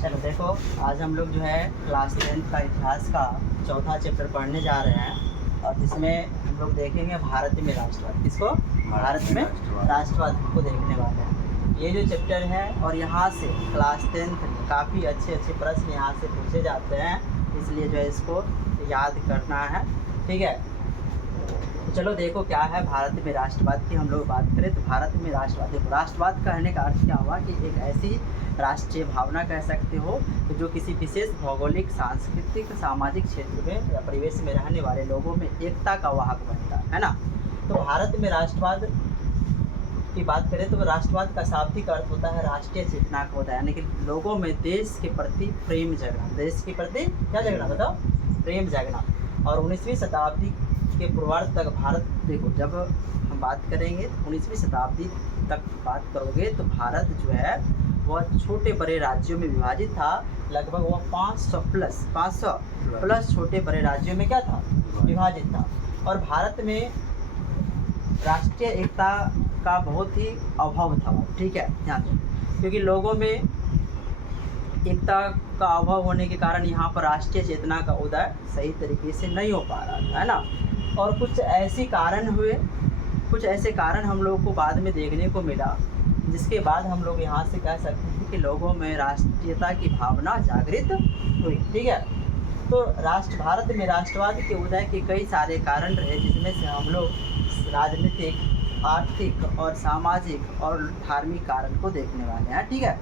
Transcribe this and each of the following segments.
चलो देखो, आज हम लोग जो है क्लास 10 का इतिहास का चौथा चैप्टर पढ़ने जा रहे हैं और जिसमें हम लोग देखेंगे भारत में राष्ट्रवाद। किसको? भारत में राष्ट्रवाद को देखने वाले हैं। ये जो चैप्टर है और यहाँ से क्लास 10 काफ़ी अच्छे अच्छे प्रश्न यहाँ से पूछे जाते हैं, इसलिए जो है इसको याद करना है। ठीक है, तो चलो देखो क्या है भारत में राष्ट्रवाद की हम लोग बात करें तो भारत में राष्ट्रवाद, देखो राष्ट्रवाद कहने का अर्थ क्या हुआ कि एक ऐसी राष्ट्रीय भावना कह सकते हो तो जो किसी विशेष भौगोलिक, सांस्कृतिक, सामाजिक क्षेत्र में या परिवेश में रहने वाले लोगों में एकता का वाहक बनता है ना। तो भारत में राष्ट्रवाद की बात करें तो राष्ट्रवाद का शाब्दिक अर्थ होता है राष्ट्रीय चेतना का होता है, यानी कि लोगों में देश के प्रति प्रेम जगना। देश के प्रति क्या जगना बताओ? प्रेम जगना। और 19वीं शताब्दी के पूर्वार्ध तक भारत, देखो जब हम बात करेंगे 19वीं शताब्दी तक बात करोगे तो भारत जो है वह छोटे बड़े राज्यों में विभाजित था। लगभग वह 500 प्लस छोटे बड़े राज्यों में क्या था? विभाजित था। और भारत में राष्ट्रीय एकता का बहुत ही अभाव था। ठीक है, ध्यान दो, क्योंकि लोगों में एकता का अभाव होने के कारण यहाँ पर राष्ट्रीय चेतना का उदय सही तरीके से नहीं हो पा रहा था, है ना। और कुछ ऐसे कारण हम लोगों को बाद में देखने को मिला, जिसके बाद हम लोग यहाँ से कह सकते हैं कि लोगों में राष्ट्रीयता की भावना जागृत हुई। ठीक है, तो भारत में राष्ट्रवाद के उदय के कई सारे कारण रहे, जिसमें से हम लोग राजनीतिक, आर्थिक और सामाजिक और धार्मिक कारण को देखने वाले हैं। ठीक है,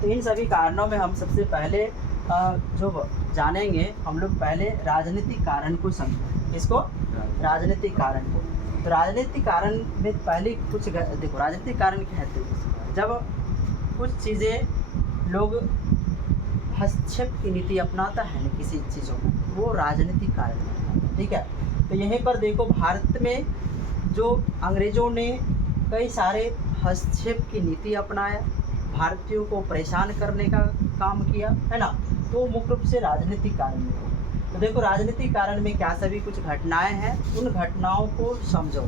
तो इन सभी कारणों में हम सबसे पहले जो जानेंगे, हम लोग पहले राजनीतिक कारण को समझें। इसको राजनीतिक कारण को, तो राजनीतिक कारण में पहले कुछ देखो, राजनीतिक कारण कहते हैं जब कुछ चीज़ें लोग हस्तक्षेप की नीति अपनाता है ना किसी चीज़ों में, वो राजनीतिक कारण है। ठीक है, तो यहीं पर देखो भारत में जो अंग्रेज़ों ने कई सारे हस्तक्षेप की नीति अपनाया, भारतीयों को परेशान करने का काम किया, है ना, तो मुख्य रूप से राजनीतिक कारण में। तो देखो राजनीतिक कारण में क्या सभी कुछ घटनाएं हैं, उन घटनाओं को समझो।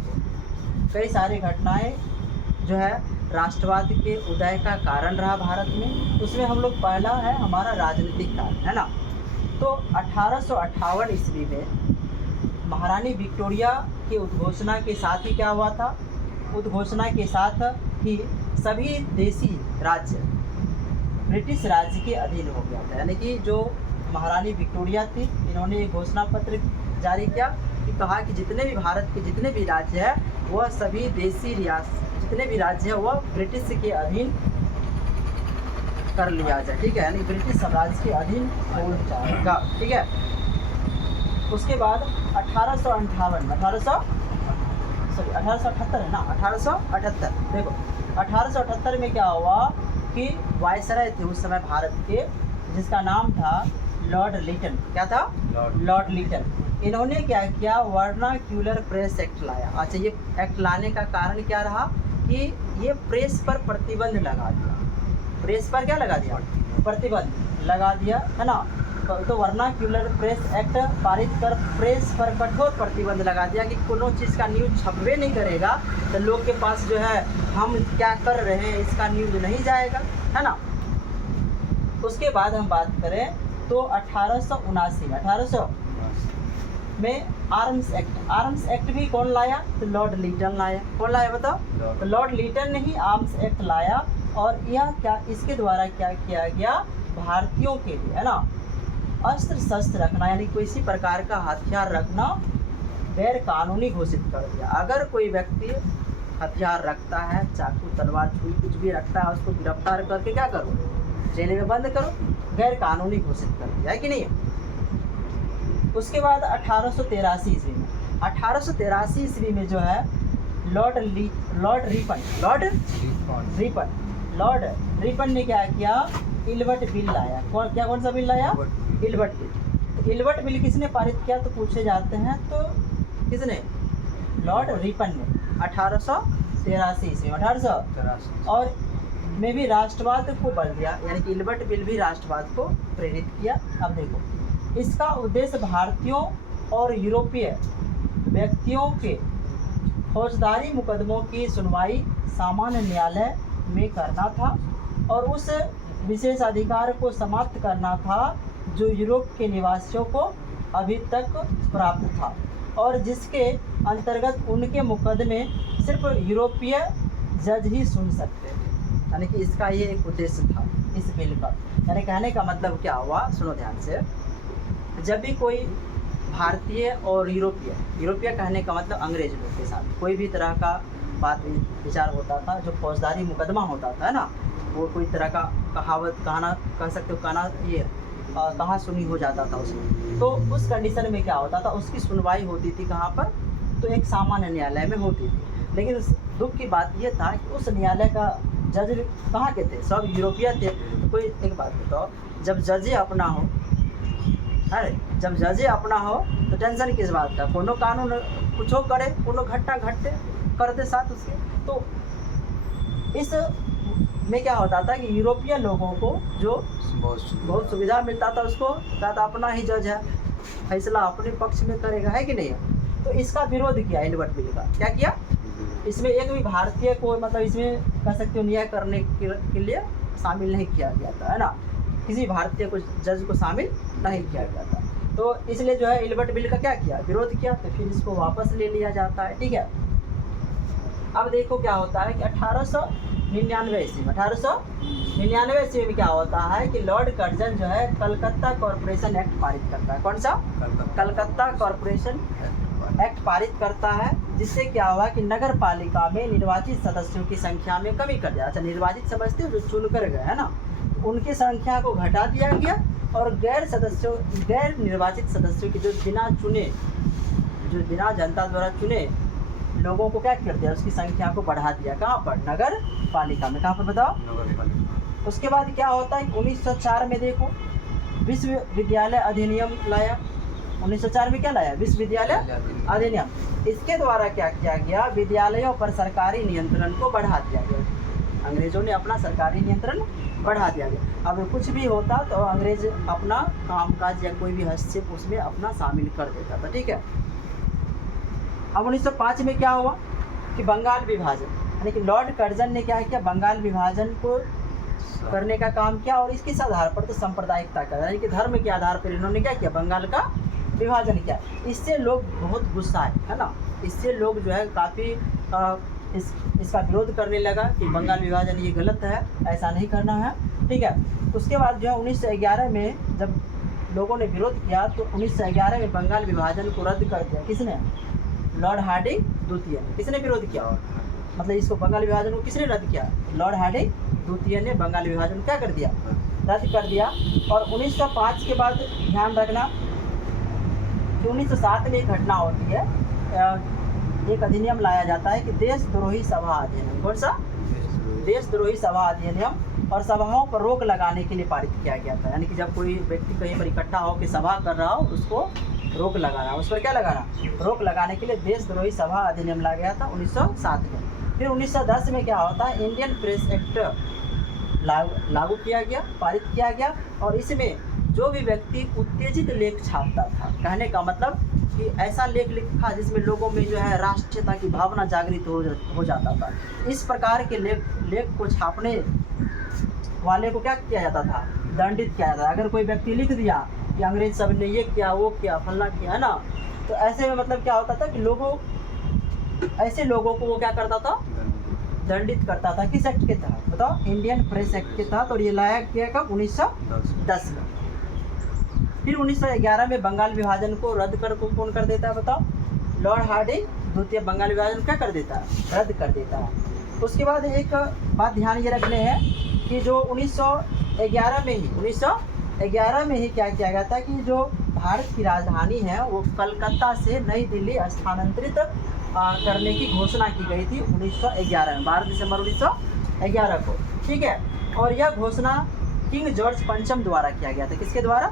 कई सारी घटनाएं जो है राष्ट्रवाद के उदय का कारण रहा भारत में, उसमें हम लोग पहला है हमारा राजनीतिक कारण, है ना। तो 1858 ईस्वी में महारानी विक्टोरिया के उद्घोषणा के साथ ही क्या हुआ था? उद्घोषणा के साथ ही सभी देशी राज्य ब्रिटिश राज्य के अधीन हो गया था, यानी कि जो महारानी विक्टोरिया थी, इन्होंने एक घोषणा पत्र जारी किया कि कहा कि जितने भी भारत के जितने भी राज्य हैं वह सभी देशी जितने भी राज्य हैं वह ब्रिटिश के अधीन कर लिया जाए। ठीक है, यानी ब्रिटिश साम्राज्य के अधीन हो जाएगा। ठीक है, उसके बाद 1878 है ना, 1878 देखो 1878 में क्या हुआ कि वायसराय थे उस समय भारत के, जिसका नाम था लॉर्ड लिटन। क्या था? लॉर्ड लिटन। इन्होंने क्या किया? वर्नाक्यूलर प्रेस एक्ट लाया। अच्छा, ये एक्ट लाने का कारण क्या रहा कि ये प्रेस पर प्रतिबंध लगा दिया। प्रेस पर क्या लगा दिया? प्रतिबंध लगा दिया, है ना। तो वर्नाक्यूलर प्रेस एक्ट पारित कर प्रेस पर कठोर प्रतिबंध लगा दिया कि कोनो चीज़ का न्यूज़ छपवे नहीं करेगा तो लोग के पास जो है हम क्या कर रहे हैं इसका न्यूज़ नहीं जाएगा, है ना। उसके बाद हम बात करें तो 1879 में आर्म्स एक्ट भी कौन लाया? तो लॉर्ड लिटन लाया। कौन लाया बताओ? तो लॉर्ड लिटन ने ही आर्म्स एक्ट लाया। और यह क्या, इसके द्वारा क्या किया गया? भारतीयों के लिए, है ना, अस्त्र शस्त्र रखना यानी किसी प्रकार का हथियार रखना गैर कानूनी घोषित कर दिया। अगर कोई व्यक्ति हथियार रखता है, चाकू, तलवार, छुरी कुछ भी रखता है, उसको गिरफ्तार करके क्या करो? जेल में बंद करो। गैर कानूनी घोषित कर दिया है कि नहीं। उसके बाद 1883 ईस्वी में जो है लॉर्ड रिपन ने क्या किया? इल्बर्ट बिल लाया। कौन सा बिल लाया? Ilbert bill. तो इल्बर्ट बिल किसने पारित किया तो पूछे जाते हैं, तो किसने? लॉर्ड रिपन ने 1883 ईस्वी में 1883 और में भी राष्ट्रवाद को बल दिया, यानी कि इल्बर्ट बिल भी राष्ट्रवाद को प्रेरित किया। अब देखो, इसका उद्देश्य भारतीयों और यूरोपीय व्यक्तियों के फौजदारी मुकदमों की सुनवाई सामान्य न्यायालय में करना था और उस विशेष अधिकार को समाप्त करना था जो यूरोप के निवासियों को अभी तक प्राप्त था और जिसके अंतर्गत उनके मुकदमे सिर्फ यूरोपीय जज ही सुन सकते थे। यानी कि इसका ये एक उद्देश्य था इस बिल का। यानी कहने का मतलब क्या हुआ, सुनो ध्यान से। जब भी कोई भारतीय और यूरोपीय कहने का मतलब अंग्रेज लोग के साथ कोई भी तरह का बात विचार होता था, जो फौजदारी मुकदमा होता था ना, वो कोई तरह का कहावत कहना कह सकते हो, कहना ये कहाँ सुनी हो जाता था उसमें। तो उस कंडीशन में क्या होता था, उसकी सुनवाई होती थी कहाँ पर, तो एक सामान्य न्यायालय में होती थी। लेकिन दुख की बात यह था कि उस न्यायालय का जज कहाँ के थे, सब यूरोपीय थे। तो कोई एक बात बताओ, जब जजे अपना हो, अरे जब जजे अपना हो तो टेंशन किस बात का, कोनो कानून कुछ करे, कोनो घट्टा घटते कर दे साथ उसके। तो इस में क्या होता था कि यूरोपीय लोगों को जो बहुत सुविधा मिलता था, उसको क्या था, अपना ही जज है, फैसला अपने पक्ष में करेगा, है कि नहीं है। तो इसका विरोध किया एल्बर्ट बिल का। क्या किया, इसमें एक भी भारतीय को मतलब इसमें कह सकते हो न्याय करने के लिए शामिल नहीं किया गया था, है ना, किसी भारतीय को जज को शामिल नहीं किया गया था। तो इसलिए जो है एल्बर्ट बिल का क्या किया, विरोध किया, तो फिर इसको वापस ले लिया जाता है। ठीक है, अब देखो क्या होता है कि 1899 ईस्वी में क्या होता है कि लॉर्ड कर्जन जो है कलकत्ता कॉरपोरेशन एक्ट पारित करता है। कौन सा, कलकत्ता कॉरपोरेशन एक्ट पारित करता है, जिससे क्या हुआ कि नगर पालिका में निर्वाचित सदस्यों की संख्या में कमी कर दिया। अच्छा, निर्वाचित समझते हो जो चुन कर गए, है ना, उनकी संख्या को घटा दिया गया और गैर निर्वाचित सदस्यों की जो बिना जनता द्वारा चुने लोगों को क्या कर दिया, उसकी संख्या को बढ़ा दिया। कहाँ पर, नगर पालिका में। कहाँ पर बताओ, नगर पालिका। उसके बाद क्या होता है 1904 में देखो विश्वविद्यालय अधिनियम लाया। 1904 में क्या लाया, विश्वविद्यालय अधिनियम। इसके द्वारा क्या किया गया, विद्यालयों पर सरकारी नियंत्रण को बढ़ा दिया गया। अंग्रेजों ने अपना सरकारी नियंत्रण बढ़ा दिया गया। अब कुछ भी होता तो अंग्रेज अपना कामकाज या कोई भी हस्तक्षेप उसमें अपना शामिल कर देता था। ठीक है, अब 1905 में क्या हुआ कि बंगाल विभाजन, यानी कि लॉर्ड कर्जन ने क्या किया, बंगाल विभाजन को करने का काम किया और इसकिस आधार पर तो सांप्रदायिकता का, यानी कि धर्म के आधार पर इन्होंने क्या किया, बंगाल का विभाजन किया। इससे लोग बहुत गुस्सा है ना, इससे लोग जो है काफ़ी इसका विरोध करने लगा कि बंगाल विभाजन ये गलत है, ऐसा नहीं करना है। ठीक है, उसके बाद जो है 1911 में जब लोगों ने विरोध किया तो 1911 में बंगाल विभाजन को रद्द कर दिया। किसने, लॉर्ड हार्डिंग द्वितीय ने। किसने विरोध किया, मतलब इसको बंगाल विभाजन को किसने रद्द किया, लॉर्ड हार्डिंग द्वितीय ने बंगाल विभाजन क्या कर दिया, रद्द कर दिया। और 1905 के बाद ध्यान रखना कि 1907 में एक घटना होती है, एक अधिनियम लाया जाता है कि देशद्रोही सभा अधिनियम। कौन सा, देशद्रोही सभा अधिनियम, और सभाओं पर रोक लगाने के लिए पारित किया गया था। यानी कि जब कोई व्यक्ति कहीं पर इकट्ठा हो कि सभा कर रहा हो, उसको रोक लगाना, उस पर क्या लगाना, रोक लगाने के लिए देशद्रोही सभा अधिनियम लाया गया था 1907 में। फिर 1910 में क्या होता है, इंडियन प्रेस एक्ट लागू किया गया, पारित किया गया। और इसमें जो भी व्यक्ति उत्तेजित लेख छापता था, कहने का मतलब कि ऐसा लेख लिखा जिसमें लोगों में जो है राष्ट्रीयता की भावना जागृत हो जाता था, इस प्रकार के लेख को छापने वाले को क्या किया जाता था, दंडित किया जाता था। अगर कोई व्यक्ति लिख दिया कि अंग्रेज सब ने ये किया, वो किया, फलना किया, है ना, तो ऐसे में मतलब क्या होता था कि ऐसे लोगों को वो क्या करता था, दंडित करता था। किस एक्ट के तहत बताओ, इंडियन प्रेस एक्ट के तहत। और ये लाया गया कब, 1910 में। फिर 1911 में बंगाल विभाजन को रद्द कर कौन कर देता है बताओ, लॉर्ड हार्डिंग द्वितीय बंगाल विभाजन क्या कर देता है, रद्द कर देता है। उसके बाद एक बात ध्यान ये रखने हैं कि जो 1911 में ही क्या किया गया था कि जो भारत की राजधानी है वो कलकत्ता से नई दिल्ली स्थानांतरित करने की घोषणा की गई थी 1911 में, 12 दिसंबर 1911 को। ठीक है, और यह घोषणा किंग जॉर्ज पंचम द्वारा किया गया था। किसके द्वारा,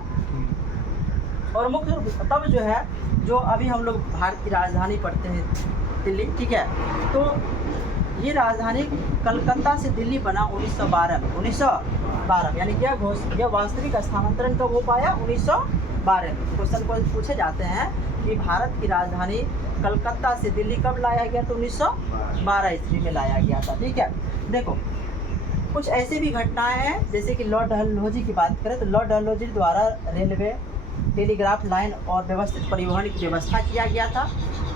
और मुख्य तब जो है, जो अभी हम लोग भारत की राजधानी पढ़ते हैं दिल्ली, ठीक है, तो ये राजधानी कलकत्ता से दिल्ली बना 1912 में, यानी कि यह वास्तविक स्थानांतरण कब हो पाया, 1912 में। क्वेश्चन को पूछे जाते हैं कि भारत की राजधानी कलकत्ता से दिल्ली कब लाया गया, तो 1912 ईस्वी में लाया गया था। ठीक है, देखो कुछ ऐसी भी घटनाएं हैं जैसे कि लॉर्ड डलहौजी की बात करें तो लॉर्ड डलहौजी द्वारा रेलवे, टेलीग्राफ लाइन और व्यवस्थित परिवहन की व्यवस्था किया गया था।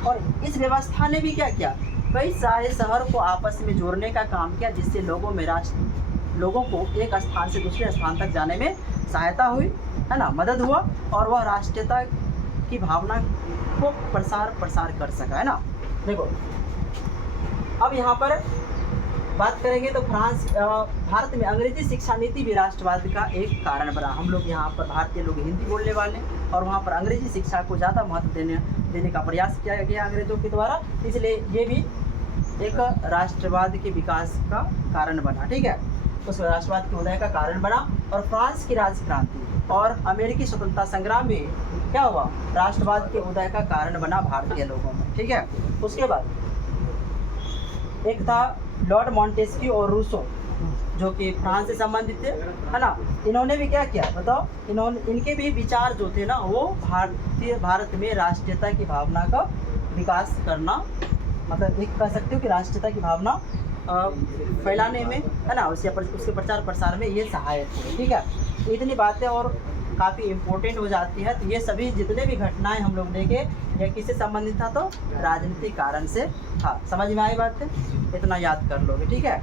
और इस व्यवस्था ने भी क्या किया, कई सारे शहर को आपस में जोड़ने का काम किया, जिससे लोगों को एक स्थान से दूसरे स्थान तक जाने में सहायता हुई, है ना, मदद हुआ, और वह राष्ट्रीयता की भावना को प्रसार कर सका, है ना। देखो अब यहाँ पर बात करेंगे तो भारत में अंग्रेजी शिक्षा नीति भी राष्ट्रवाद का एक कारण बना। हम लोग यहाँ पर भारतीय लोग हिंदी बोलने वाले और वहाँ पर अंग्रेजी शिक्षा को ज़्यादा महत्व देने का प्रयास किया गया अंग्रेजों के द्वारा, इसलिए ये भी एक राष्ट्रवाद के विकास का कारण बना, ठीक है, उस राष्ट्रवाद के उदय का कारण बना। और फ्रांस की राजक्रांति और अमेरिकी स्वतंत्रता संग्राम में क्या हुआ, राष्ट्रवाद के उदय का कारण बना भारतीय लोगों में, ठीक है। उसके बाद एक था लॉर्ड मॉन्टेस्क्यू और रूसो, जो कि फ्रांस से संबंधित थे, है ना। इन्होंने भी क्या किया बताओ, इनके भी विचार जो थे ना वो भारत में राष्ट्रीयता की भावना का विकास करना, मतलब एक कह सकते हो कि राष्ट्रीयता की भावना फैलाने में, है ना, उसके प्रचार प्रसार में ये सहायक हुए, ठीक है। तो इतनी बातें और काफ़ी इम्पोर्टेंट हो जाती है। तो ये सभी जितने भी घटनाएं हम लोग देखे यह किससे संबंधित था, तो राजनीतिक कारण से था। समझ में आई बात है, इतना याद कर लोगे, ठीक है।